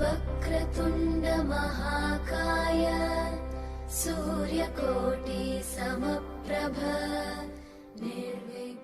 वक्रतुण्ड महाकाय सूर्यकोटि समप्रभ निर्विघ्नम्।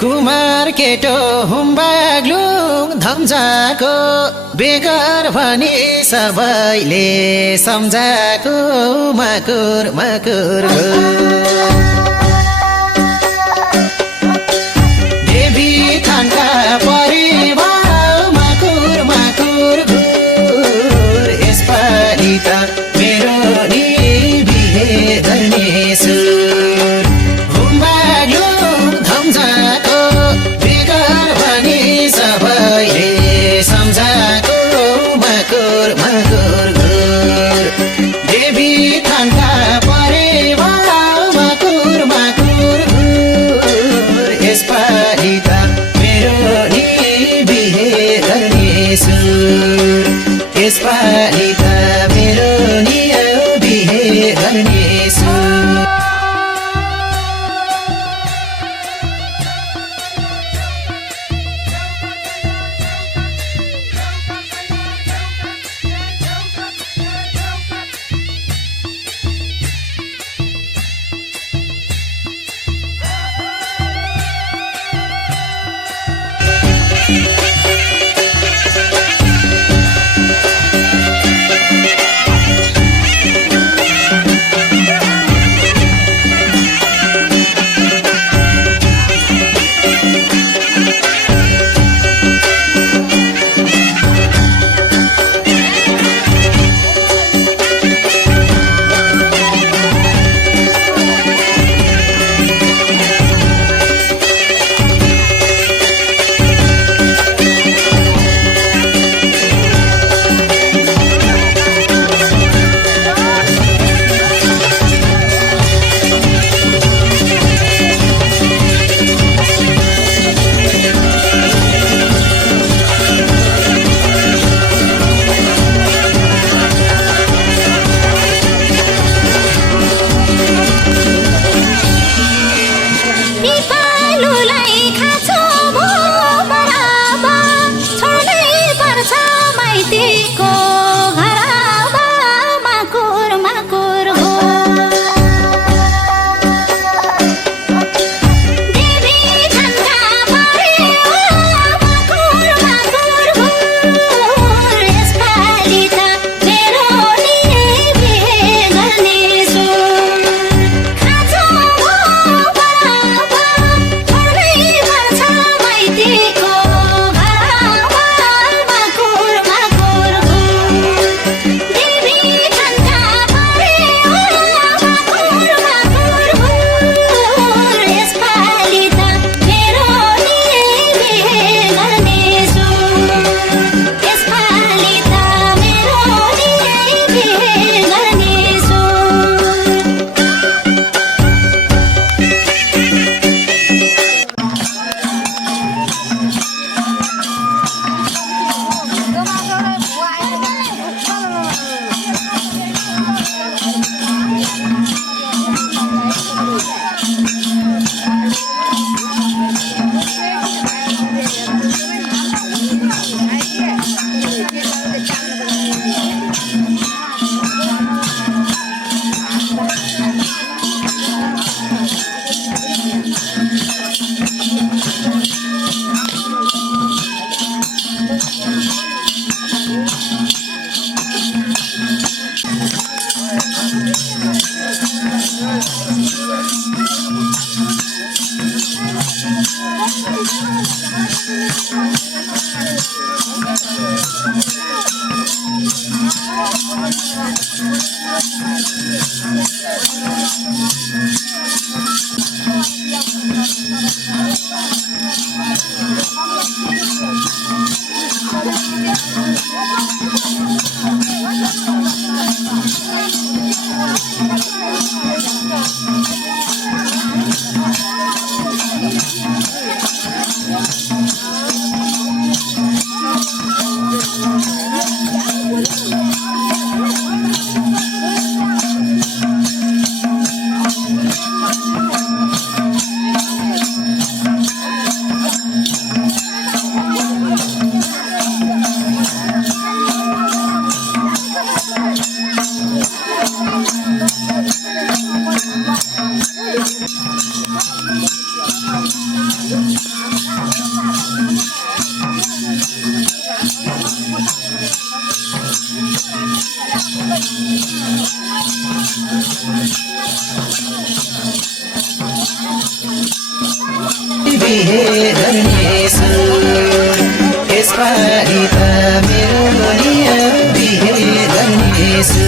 कुमार केटो हुम्बाग्लुङ धम्जाको बेगर भनी सबैले सम्झाको मकुर मकुर देवी थानका परिवार मकुर मकुर घुर यसपालि त मेरो नि बिहे गर्ने सुर हुम्बाग्लुङ धम्जाको बेगर भनी सबैले सम्झाको मकुर मकुर घुर देवी थानका परिवार मकुर मकुर घुर यसपालि त मेरो नि बिहे गर्ने सुर यसपालि त मेरो नि बिहे गर्ने सुर बिहे गर्नेछु यसपालि त मेरो नि बिहे गर्नेछु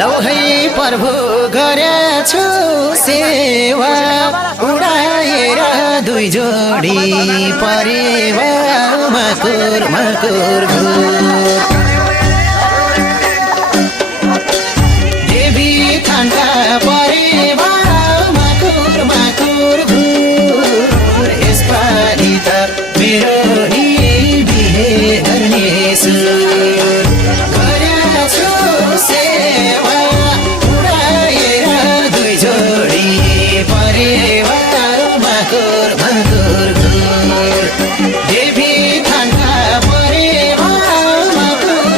लौ है प्रभु गरेछु सेवा उडाएर दुई जोडी परेवा मकुर मकुर देवी थानका परेवा मकुर मकुर घुर यसपालि त मेरो नि बिहे गर्नेछु गरेछु सेवा उडाएर दुई जोडी परेवा मकुर मकुर घुर देवी थानका परेवा मकुर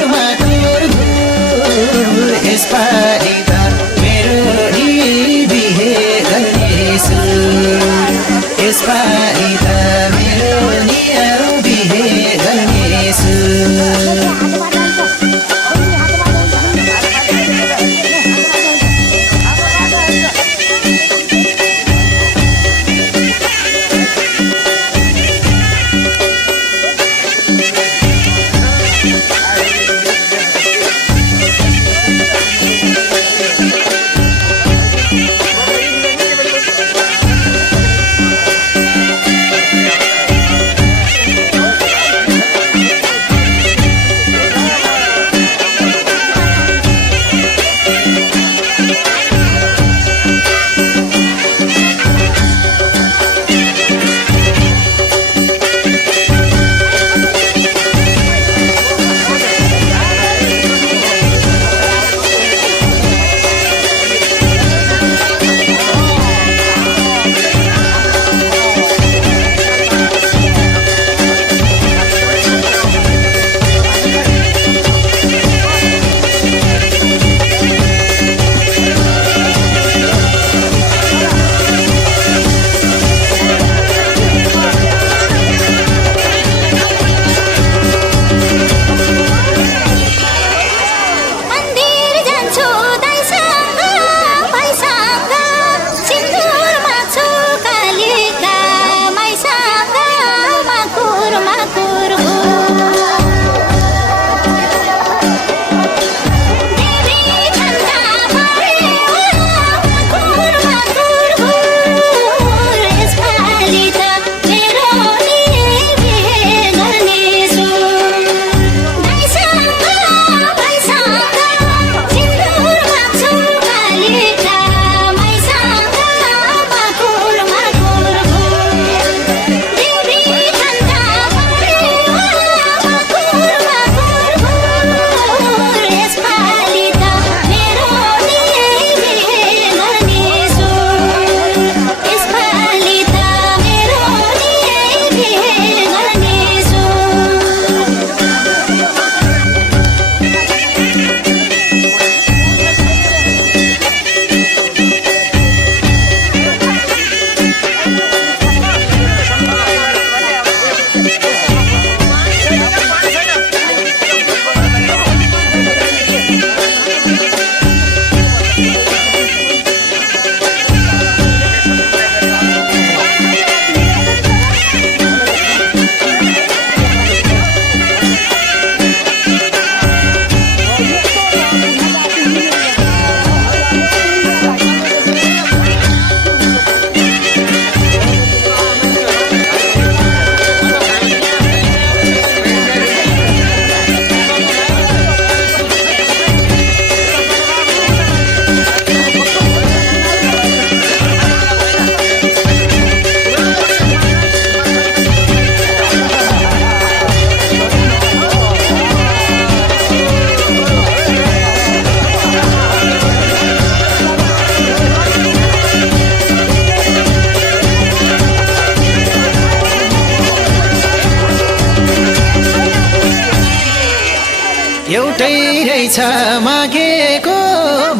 एउटै रहेछ मागेको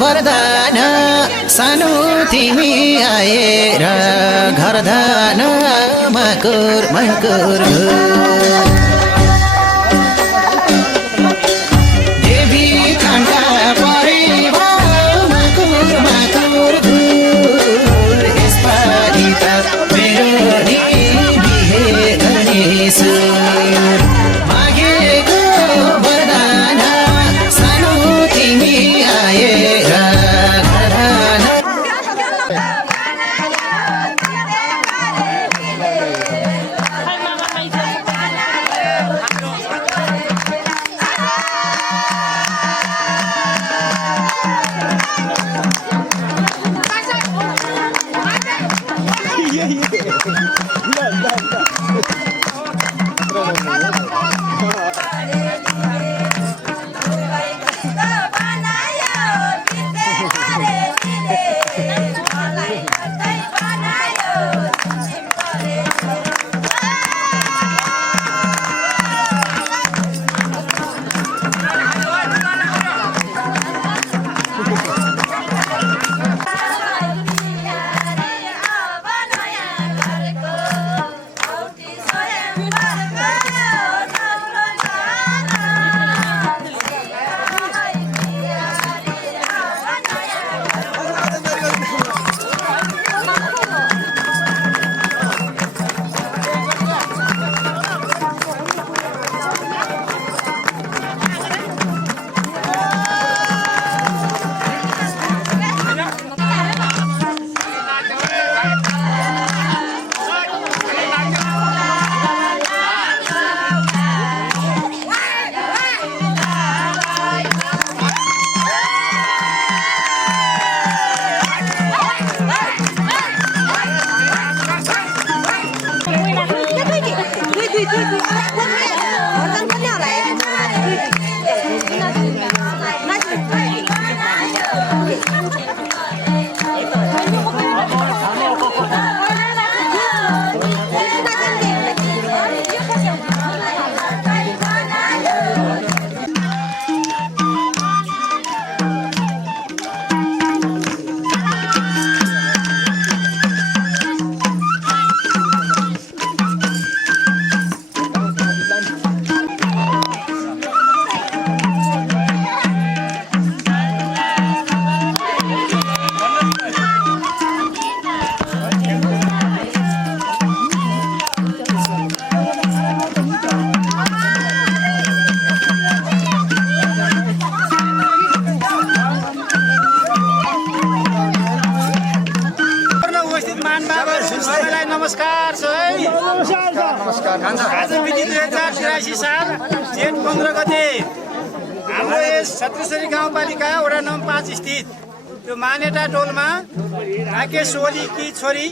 वरदान सानो तिमी आएर घरदान मकुर मकुर देवी थानका परेवा मकुर मकुर यसपालि त मेरो नि बिहे गर्ने सुर मागेको वरदान सानो तिमी आएर घरदान नमस्कार आज मिति 2083 साल जेठ 15 गते हाम्रो यस छत्तीसगढी गाउँपालिका वडा नम्बर 5 स्थित त्यो मानेटा टोलमा राकेश ओलीकी छोरी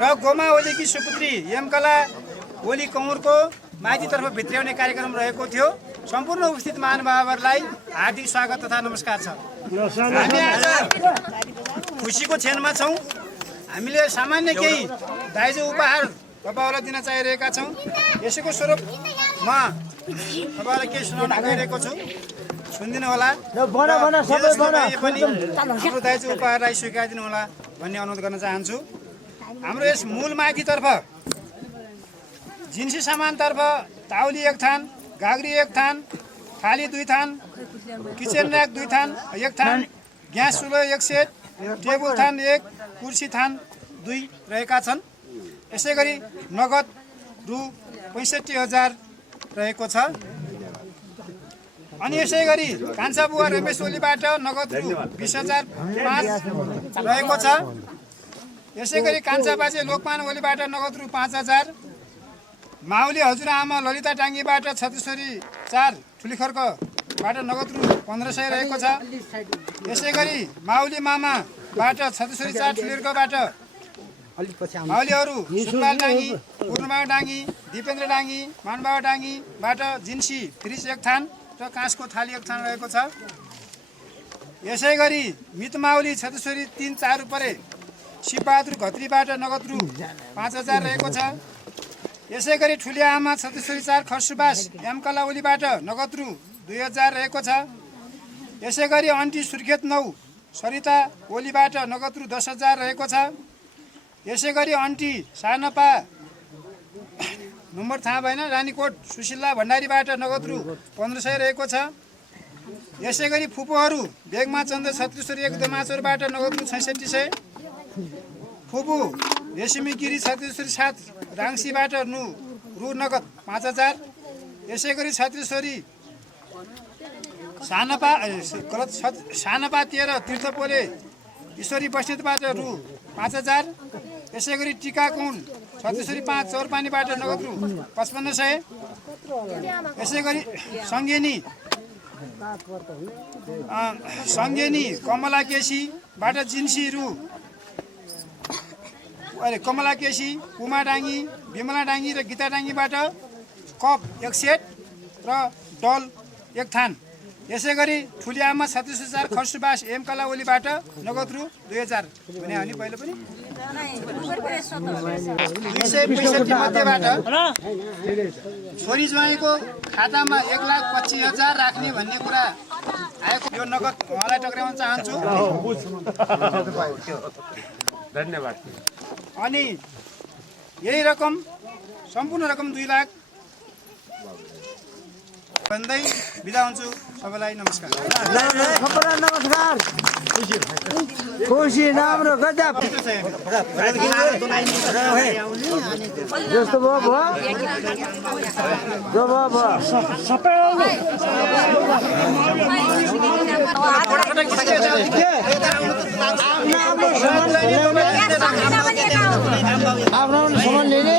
र गोमा ओलीकी सुपुत्री यमकला ओली कौरको माइतीतर्फ भित्र्याउने कार्यक्रम रहेको थियो। सम्पूर्ण उपस्थित महानुभावहरूलाई हार्दिक स्वागत तथा नमस्कार छ। हामी आज खुसीको क्षणमा छौँ। हामीले सामान्य केही दाइजो उपहार तपाईहरुलाई दिन चाहिरहेका छौँ। यसैको स्वरूपमा तपाईहरुलाई केही सुनाउन गइरहेको छु, सुनिदिनु होला। हाम्रो दाइजो उपहारलाई स्वीकारिदिनु होला भन्ने अनुरोध गर्न चाहन्छु। हाम्रो यस मूल माइतीतर्फ जिन्सी सामानतर्फ ताउली 1 थान, गाग्री 1 थान, थाली 2 थान, किचन र्याक 2 थान 1 थान, ग्यास चुलो 1 सेट, टेबल थान 1, कुर्सी थान 2 रहेका छन्। यसै गरी नगद रु 65,000 रहेको छ। अनि यसै गरी कान्छा बुवा रमेश ओलीबाट नगद रु 20,005 रहेको छ। यसै गरी कान्छा बाजे लोकमान ओलीबाट नगद रु 5,000, माउली हजुरआमा ललिता टाङ्गीबाट छत्तीसगढी 4 ठुलीखर्कबाट नगद रु 1,500 रहेको छ। यसै गरी माउली मामाबाट छत्तीसगढी 4 ठुलीखर्कबाट माउलीहरू सुनलाल डाङ्गी, पूर्णबाबा डाङ्गी, दिपेन्द्र डाङ्गी, मानबाबा डाङ्गीबाट जिन्सी फ्रिज 1 थान र काँसको थाली 1 थान रहेको छ। यसै गरी मितमाउली छत्तीसगढी 3-4 परे शिवबहादुर घत्रीबाट नगद रु 5,000 रहेको छ। यसै गरी ठुली आमा छत्तीसरी 4 खरसुबास एमकला ओलीबाट नगद रु 2000 रहेको छ। यसै गरी अन्टी सुर्खेत 9 सरिता ओलीबाट नगद रु 10,000 रहेको छ। यसै गरी अन्टी सानपा नम्बर थाहा भएन रानीकोट सुशीला भण्डारीबाट नगद रु 1500 रहेको छ। यसै गरी फुपूहरू बेगमा चन्द्र छत्तीसरी 1 दमाचोरबाट नगद रु 6600। फुपू रेशमी गिरी छत्तीसरी 7 राङ्सीबाट रु नगद 5000। यसै गरी छत्तीसरी सानपा 13 तीर्थपोले ईश्वरी बस्नेतबाट रु 5000। यसै गरी टिकाकुन छत्तीसरी 5 चौरपानीबाट नगद रु 5500। यसै गरी सङ्गेनी कमला केसीबाट जिन्सी रु कमला केसी पुमा डाङ्गी विमला डाङ्गी र गीता डाङ्गीबाट कप 1 सेट र डल 1 थान। यसै गरी ठुली आमा 36,000 खरसुबास एमकला ओलीबाट नगद रु 2000 भने हो नि पहिलो पनि 265 मध्येबाट छोरी ज्वाइँको खातामा 1,25,000 राख्ने भन्ने कुरा आएको यो नगद उहाँलाई टक्राउन चाहन्छु। धन्यवाद। अनि यही रकम सम्पूर्ण रकम 2 लाख भन्दै बिदा हुन्छु। सबैलाई नमस्कार। नमस्कार। खुसी राम्रो गजब जस्तो भयो आफ्नो सामान लिने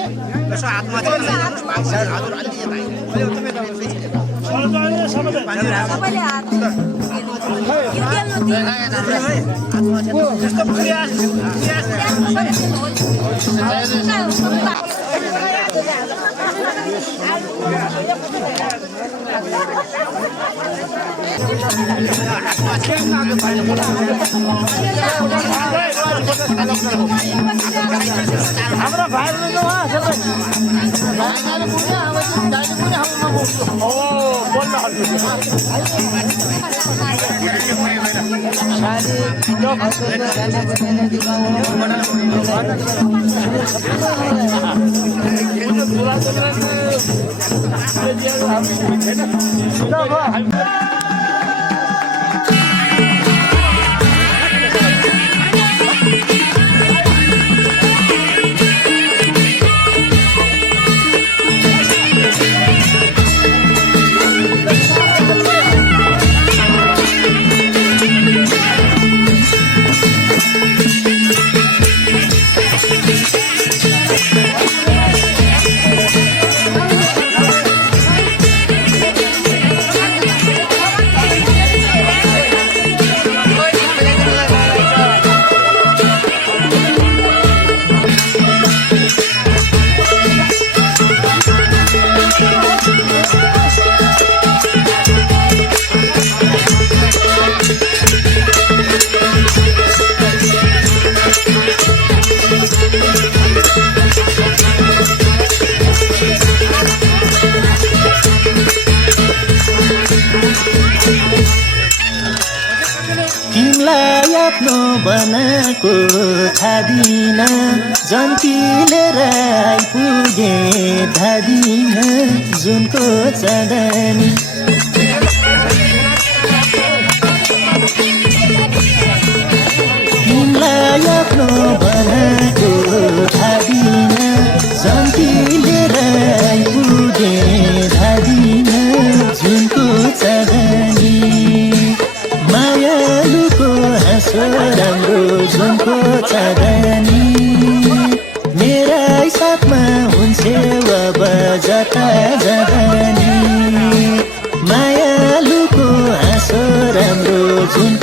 हाम्रो भाइहरू तिमीलाई आफ्नो बनाएको थादिन जन्तीले आइपुगे धादिन जुनको चाँदनी तिमीलाई आफ्नो बनाएको थादिन जन्तीले आइपुगे धादिन जुनको चाँदनी मायालुको हाँसो राम्रो जुनको चाँदनी मेरा साथमा हुन्छ अब जता जाँदा नि मायालुको हाँसो राम्रो जुनको